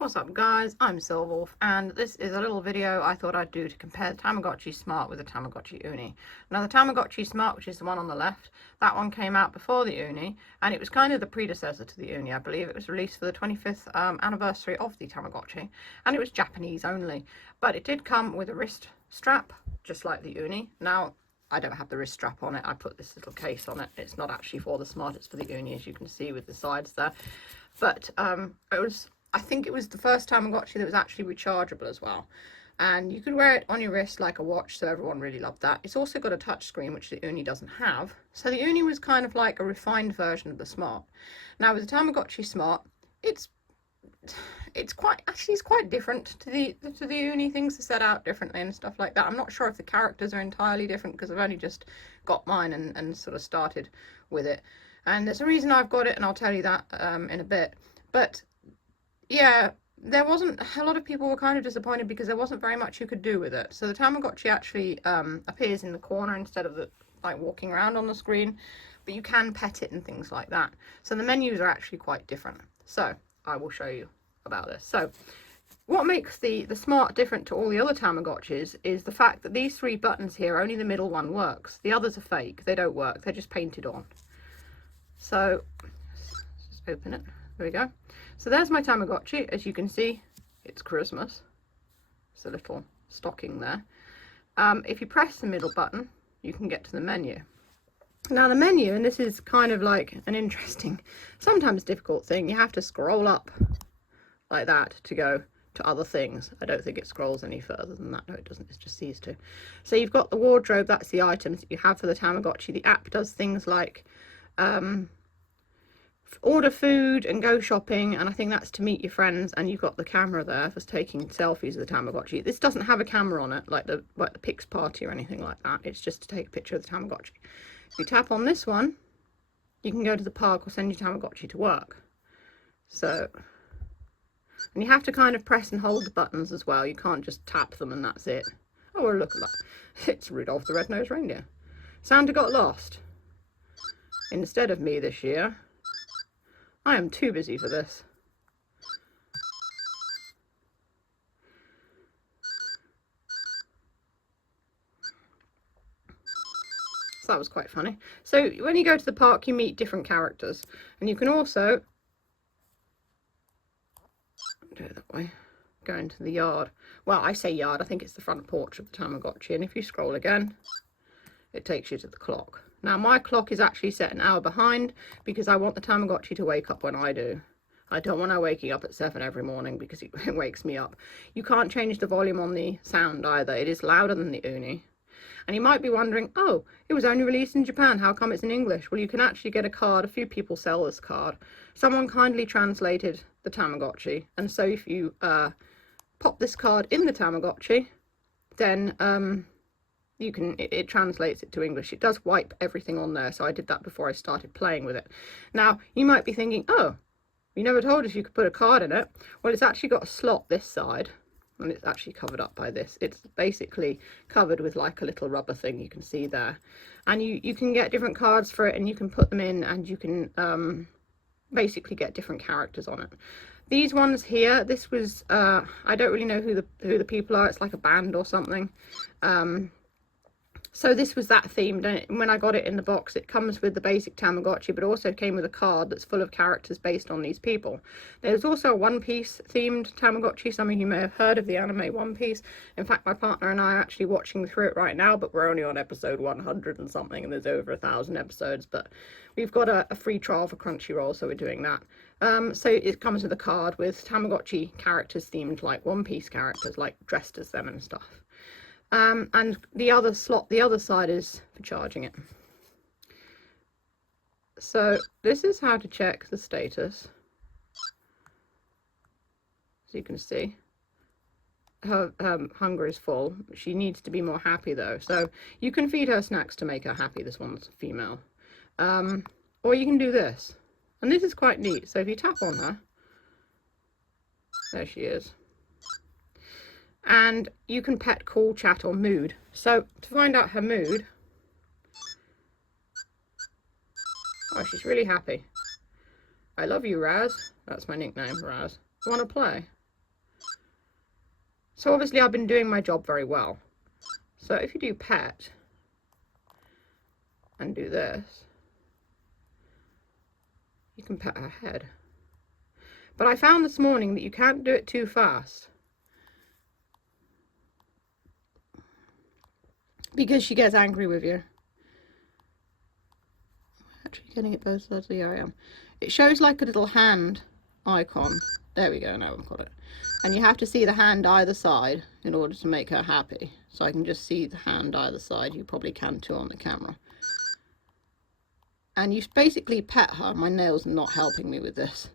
What's up guys, I'm Silverwolf and this is a little video I thought I'd do to compare the Tamagotchi Smart with the Tamagotchi Uni. Now the Tamagotchi Smart, which is the one on the left, that one came out before the Uni and it was kind of the predecessor to the Uni. I believe it was released for the 25th anniversary of the Tamagotchi and it was Japanese only, but it did come with a wrist strap just like the Uni. Now I don't have the wrist strap on it, I put this little case on it. It's not actually for the Smart, it's for the Uni, as you can see with the sides there. But I think it was the first Tamagotchi that was actually rechargeable as well. And you could wear it on your wrist like a watch, so everyone really loved that. It's also got a touch screen, which the Uni doesn't have. So the Uni was kind of like a refined version of the Smart. Now with the Tamagotchi Smart, it's quite different to the Uni. Things are set out differently and stuff like that. I'm not sure if the characters are entirely different because I've only just got mine and sort of started with it. And there's a reason I've got it, and I'll tell you that in a bit. But yeah, there wasn't a lot of people were kind of disappointed because there wasn't very much you could do with it. So the Tamagotchi actually appears in the corner instead of like walking around on the screen, but you can pet it and things like that. So the menus are actually quite different. So I will show you about this. So what makes the Smart different to all the other Tamagotchis is the fact that these three buttons here, only the middle one works. The others are fake. They don't work. They're just painted on. So let's just open it. There we go. So there's my Tamagotchi. As you can see, it's Christmas. It's a little stocking there. If you press the middle button, you can get to the menu. Now the menu, and this is kind of like an interesting, sometimes difficult thing, you have to scroll up like that to go to other things. I don't think it scrolls any further than that. No, it doesn't. It's just these two. So you've got the wardrobe. That's the items that you have for the Tamagotchi. The app does things like order food and go shopping, and I think that's to meet your friends, and you've got the camera there for taking selfies of the Tamagotchi. This doesn't have a camera on it like the Pix Party or anything like that. It's just to take a picture of the Tamagotchi. If you tap on this one, you can go to the park or send your Tamagotchi to work. So, and you have to kind of press and hold the buttons as well. You can't just tap them and that's it. Oh, well, look at that. It's Rudolph the Red-Nosed Reindeer. Santa got lost. Instead of me this year, I am too busy for this. So that was quite funny. So when you go to the park, you meet different characters, and you can also do it that way, go into the yard. Well, I say yard, I think it's the front porch of the Tamagotchi, and if you scroll again, it takes you to the clock. Now my clock is actually set an hour behind because I want the Tamagotchi to wake up when I do. I don't want her waking up at 7 every morning because it wakes me up. You can't change the volume on the sound either. It is louder than the Uni. And you might be wondering, oh, it was only released in Japan. How come it's in English? Well, you can actually get a card. A few people sell this card. Someone kindly translated the Tamagotchi. And so if you pop this card in the Tamagotchi, then you can, it translates it to English. It does wipe everything on there. So I did that before I started playing with it. Now, you might be thinking, oh, you never told us you could put a card in it. Well, it's actually got a slot this side, and it's actually covered up by this. It's basically covered with like a little rubber thing you can see there. And you can get different cards for it, and you can put them in, and you can basically get different characters on it. These ones here, this was, I don't really know who the people are. It's like a band or something. So this was that themed, and when I got it in the box, it comes with the basic Tamagotchi, but also came with a card that's full of characters based on these people. There's also a One Piece themed Tamagotchi. Some of you may have heard of the anime One Piece. In fact, my partner and I are actually watching through it right now, but we're only on episode 100 and something, and there's over 1,000 episodes, but we've got a free trial for Crunchyroll, so we're doing that. So it comes with a card with Tamagotchi characters themed like One Piece characters, like dressed as them and stuff. And the other slot, the other side is for charging it. So this is how to check the status. As you can see, her hunger is full. She needs to be more happy though. So you can feed her snacks to make her happy. This one's female. Or you can do this. And this is quite neat. So if you tap on her, there she is. And you can pet, call, chat, or mood. So to find out her mood, oh, she's really happy. I love you, Raz. That's my nickname, Raz. Want to play? So obviously I've been doing my job very well. So if you do pet and do this, you can pet her head. But I found this morning that you can't do it too fast, because she gets angry with you. Actually getting it both sides. Yeah, I am. It shows like a little hand icon. There we go, now I've got it. And you have to see the hand either side in order to make her happy. So I can just see the hand either side. You probably can too on the camera. And you basically pet her. My nails are not helping me with this.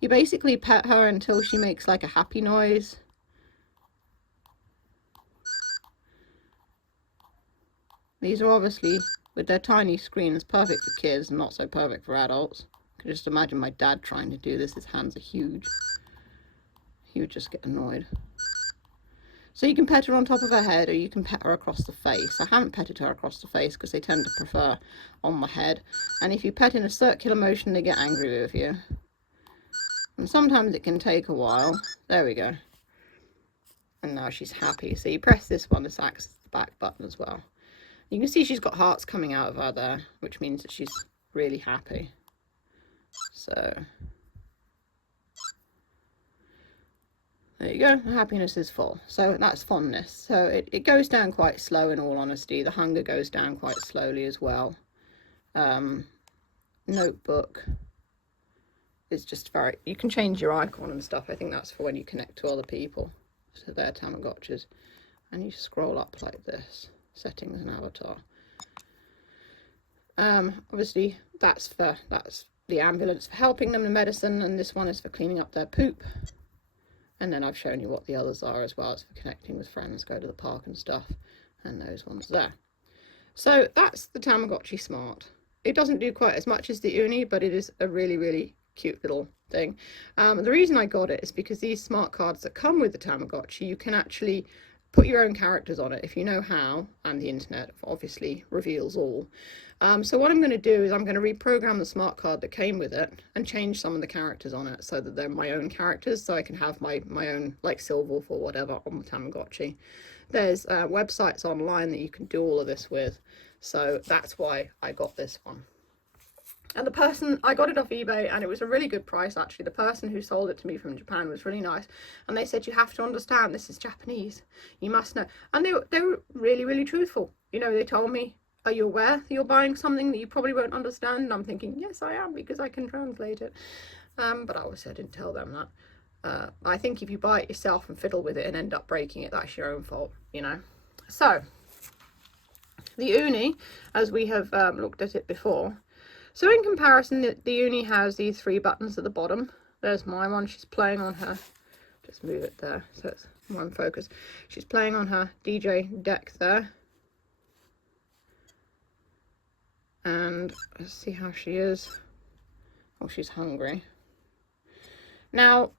You basically pet her until she makes like a happy noise. These are obviously, with their tiny screens, perfect for kids and not so perfect for adults. I can just imagine my dad trying to do this. His hands are huge. He would just get annoyed. So you can pet her on top of her head, or you can pet her across the face. I haven't petted her across the face because they tend to prefer on the head. And if you pet in a circular motion, they get angry with you. And sometimes it can take a while. There we go. And now she's happy. So you press this one, this acts as the back button as well. You can see she's got hearts coming out of her there, which means that she's really happy. So there you go, happiness is full. So that's fondness. So it goes down quite slow, in all honesty. The hunger goes down quite slowly as well. Notebook is just very, you can change your icon and stuff. I think that's for when you connect to other people. So they're Tamagotchis. And you scroll up like this. Settings and avatar. Obviously that's the ambulance for helping them, the medicine, and this one is for cleaning up their poop. And then I've shown you what the others are as well. It's for connecting with friends, go to the park and stuff, and those ones there. So that's the Tamagotchi Smart. It doesn't do quite as much as the Uni, but it is a really, really cute little thing. The reason I got it is because these smart cards that come with the Tamagotchi, you can actually put your own characters on it if you know how, and the internet obviously reveals all. So what I'm going to do is I'm going to reprogram the smart card that came with it and change some of the characters on it so that they're my own characters, so I can have my own, like Silverwolf or whatever, on the Tamagotchi. There's websites online that you can do all of this with, so that's why I got this one. And the person, I got it off eBay, and it was a really good price actually. The person who sold it to me from Japan was really nice, and they said, you have to understand, this is Japanese, you must know. And they were really, really truthful. You know, they told me, are you aware that you're buying something that you probably won't understand? And I'm thinking, yes I am, because I can translate it. But obviously I didn't tell them that. I think if you buy it yourself and fiddle with it and end up breaking it, that's your own fault, you know. So the Uni, as we have looked at it before, so in comparison, the Uni has these 3 buttons at the bottom. There's my one, she's playing on her, just move it there so it's more in focus. She's playing on her DJ deck there. And let's see how she is. Oh, she's hungry. Now,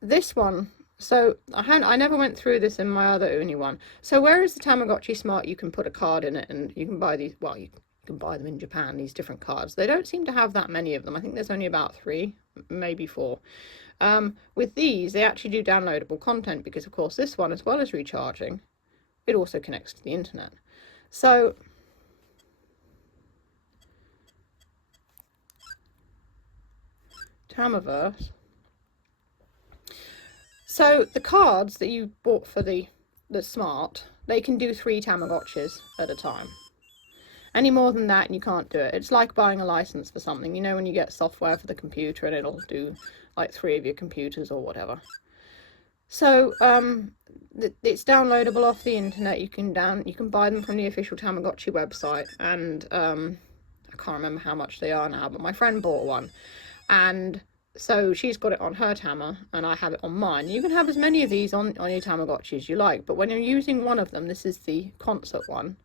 this one, so I never went through this in my other Uni one. So whereas the Tamagotchi Smart, you can put a card in it and you can buy these, well, you can buy them in Japan, these different cards. They don't seem to have that many of them. I think there's only about 3, maybe 4. With these, they actually do downloadable content because, of course, this one, as well as recharging, it also connects to the internet. So Tamaverse. So the cards that you bought for the Smart, they can do 3 Tamagotchis at a time. Any more than that and you can't do it. It's like buying a license for something. You know, when you get software for the computer and it'll do like 3 of your computers or whatever. So it's downloadable off the internet. You can buy them from the official Tamagotchi website, and I can't remember how much they are now, but my friend bought one, and so she's got it on her Tama and I have it on mine. You can have as many of these on your Tamagotchi as you like, but when you're using one of them, this is the concert one,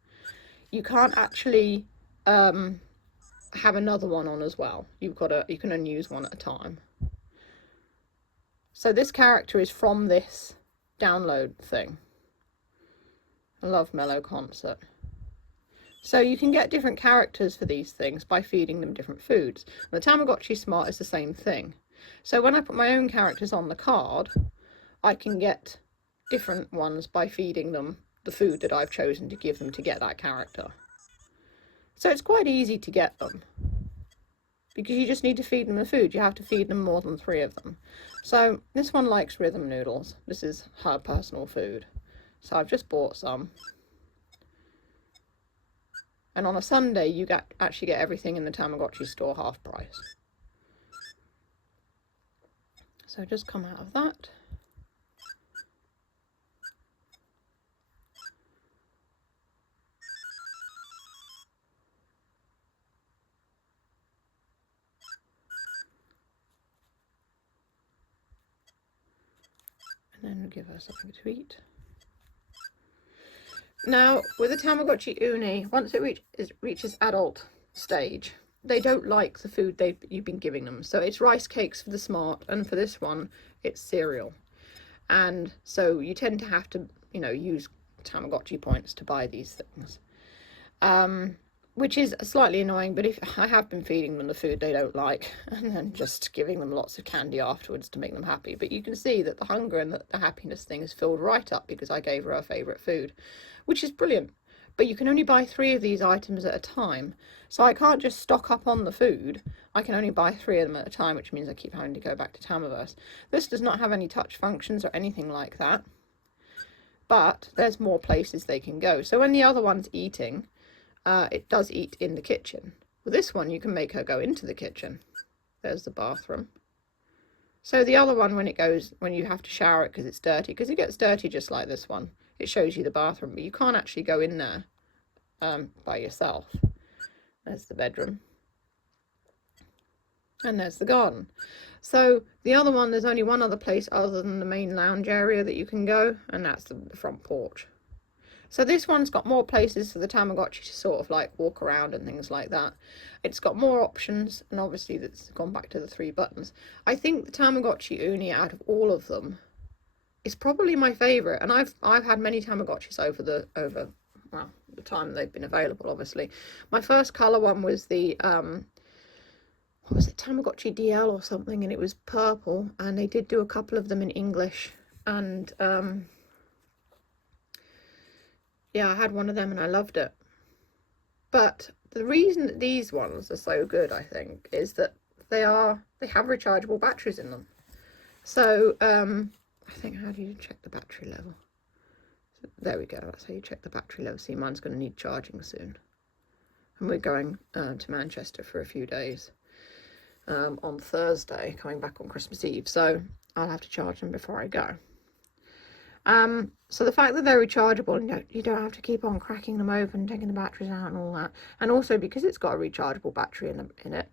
you can't actually have another one on as well. You can only use one at a time. So this character is from this download thing. I love Mellow Concert. So you can get different characters for these things by feeding them different foods. The Tamagotchi Smart is the same thing. So when I put my own characters on the card, I can get different ones by feeding them the food that I've chosen to give them to get that character. So it's quite easy to get them, because you just need to feed them the food. You have to feed them more than 3 of them. So this one likes rhythm noodles. This is her personal food. So I've just bought some. And on a Sunday, you actually get everything in the Tamagotchi store half price. So just come out of that. And then give her something to eat. Now, with the Tamagotchi Uni, once it reaches adult stage, they don't like the food you've been giving them. So it's rice cakes for the Smart, and for this one, it's cereal. And so you tend to have to, use Tamagotchi points to buy these things. Which is slightly annoying, but if I have been feeding them the food they don't like and then just giving them lots of candy afterwards to make them happy. But you can see that the hunger and the happiness thing is filled right up because I gave her favourite food, which is brilliant. But you can only buy 3 of these items at a time. So I can't just stock up on the food. I can only buy 3 of them at a time, which means I keep having to go back to Tamiverse. This does not have any touch functions or anything like that. But there's more places they can go. So when the other one's eating, it does eat in the kitchen. With this one, you can make her go into the kitchen. There's the bathroom. So the other one, when you have to shower it because it's dirty, because it gets dirty just like this one, it shows you the bathroom, but you can't actually go in there by yourself. There's the bedroom. And there's the garden. So the other one, there's only one other place other than the main lounge area that you can go, and that's the front porch. So this one's got more places for the Tamagotchi to sort of like walk around and things like that. It's got more options, and obviously that's gone back to the 3 buttons. I think the Tamagotchi Uni, out of all of them, is probably my favourite. And I've had many Tamagotchis over the time they've been available, obviously. My first colour one was the what was it, Tamagotchi DL or something, and it was purple, and they did do a couple of them in English, and yeah, I had one of them and I loved it. But the reason that these ones are so good, I think, is that they have rechargeable batteries in them. So I think, how do you check the battery level? So, there we go, that's how you check the battery level. See, mine's going to need charging soon. And we're going to Manchester for a few days on Thursday, coming back on Christmas Eve. So I'll have to charge them before I go. So the fact that they're rechargeable and you don't have to keep on cracking them open, taking the batteries out and all that, and also because it's got a rechargeable battery in it,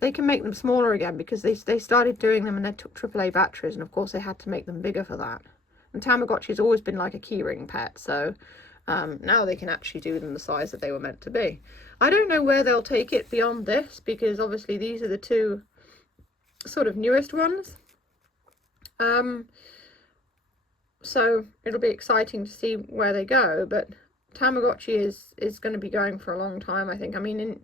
they can make them smaller again, because they started doing them and they took AAA batteries, and of course they had to make them bigger for that. And Tamagotchi's always been like a keyring pet, so now they can actually do them the size that they were meant to be. I don't know where they'll take it beyond this, because obviously these are the 2 sort of newest ones. So it'll be exciting to see where they go, but Tamagotchi is going to be going for a long time, I think. I mean,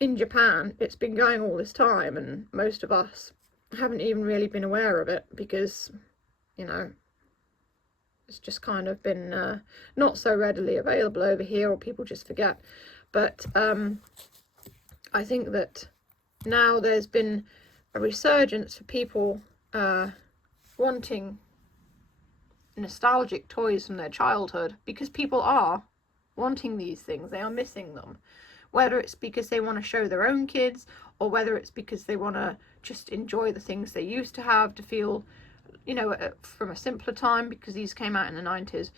in Japan, it's been going all this time, and most of us haven't even really been aware of it, because, it's just kind of been not so readily available over here, or people just forget. But I think that now there's been a resurgence for people wanting nostalgic toys from their childhood, because people are wanting these things, they are missing them, whether it's because they want to show their own kids, or whether it's because they want to just enjoy the things they used to have, to feel, from a simpler time, because these came out in the 90s.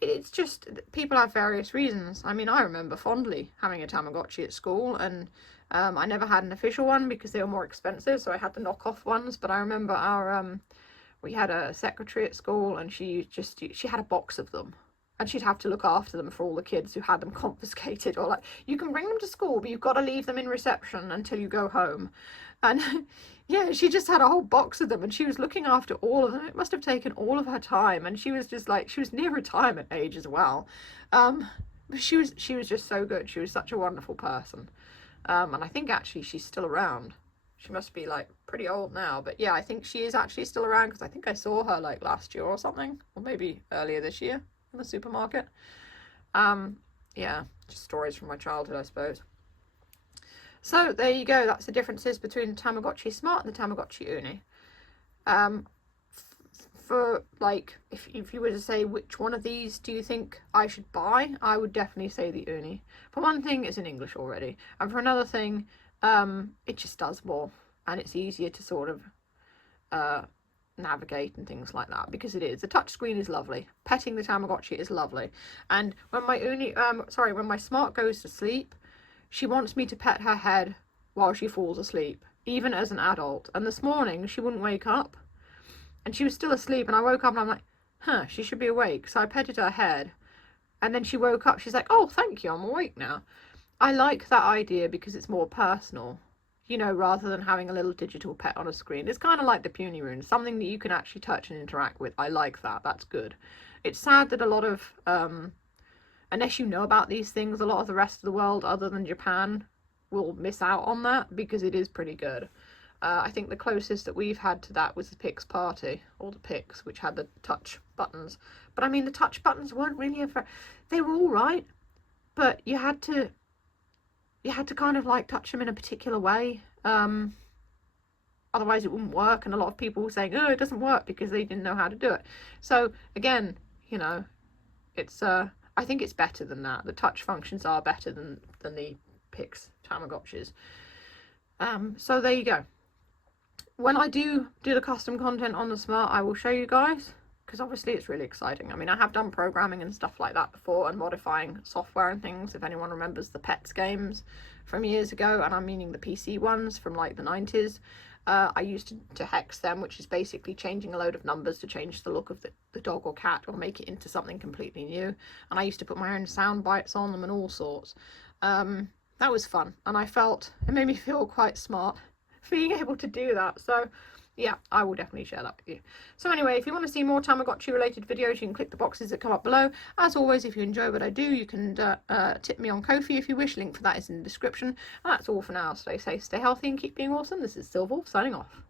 It's just, people have various reasons. I mean, I remember fondly having a Tamagotchi at school, and I never had an official one because they were more expensive, so I had the knockoff ones. But I remember we had a secretary at school, and she had a box of them, and she'd have to look after them for all the kids who had them confiscated, or like, you can bring them to school, but you've got to leave them in reception until you go home. And yeah, she just had a whole box of them, and she was looking after all of them. It must have taken all of her time, and she was just like, she was near retirement age as well. But she was just so good. She was such a wonderful person. And I think actually she's still around. She must be like pretty old now, but yeah, I think she is actually still around because I think I saw her like last year or something, or maybe earlier this year in the supermarket. Yeah, just stories from my childhood, I suppose. So there you go. That's the differences between the Tamagotchi Smart and the Tamagotchi Uni. Um, for like, if you were to say which one of these do you think I should buy, I would definitely say the Uni. For one thing, it's in English already, and for another thing, it just does more, and it's easier to sort of navigate and things like that, because it is. The touchscreen is lovely. Petting the Tamagotchi is lovely, and when my when my Smart goes to sleep, she wants me to pet her head while she falls asleep, even as an adult. And this morning she wouldn't wake up, and she was still asleep, and I woke up and I'm like, huh, she should be awake. So I petted her head, and then she woke up. She's like, oh, thank you, I'm awake now. I like that idea because it's more personal, you know, rather than having a little digital pet on a screen. It's kind of like the Puny Rune, something that you can actually touch and interact with. I like that. That's good. It's sad that a lot of, unless you know about these things, a lot of the rest of the world, other than Japan, will miss out on that, because it is pretty good. I think the closest that we've had to that was the Pix Party, or the Pix, which had the touch buttons. But I mean, the touch buttons weren't really they were all right, but you had to kind of like touch them in a particular way. Otherwise it wouldn't work, and a lot of people were saying, oh, it doesn't work, because they didn't know how to do it. So again, you know, it's I think it's better than that. The touch functions are better than the Pix Tamagotchis. So there you go. When I do the custom content on the Smart, I will show you guys, because obviously it's really exciting. I mean, I have done programming and stuff like that before, and modifying software and things, if anyone remembers the Pets games from years ago, and I'm meaning the PC ones from like the 90s. I used to hex them, which is basically changing a load of numbers to change the look of the dog or cat, or make it into something completely new. And I used to put my own sound bites on them and all sorts. That was fun, and it made me feel quite smart being able to do that. So yeah, I will definitely share that with you. So anyway, if you want to see more Tamagotchi related videos, you can click the boxes that come up below. As always, if you enjoy what I do, you can tip me on Ko-fi if you wish. Link for that is in the description. And that's all for now. Stay safe, stay healthy, and keep being awesome. This is Silverwolf signing off.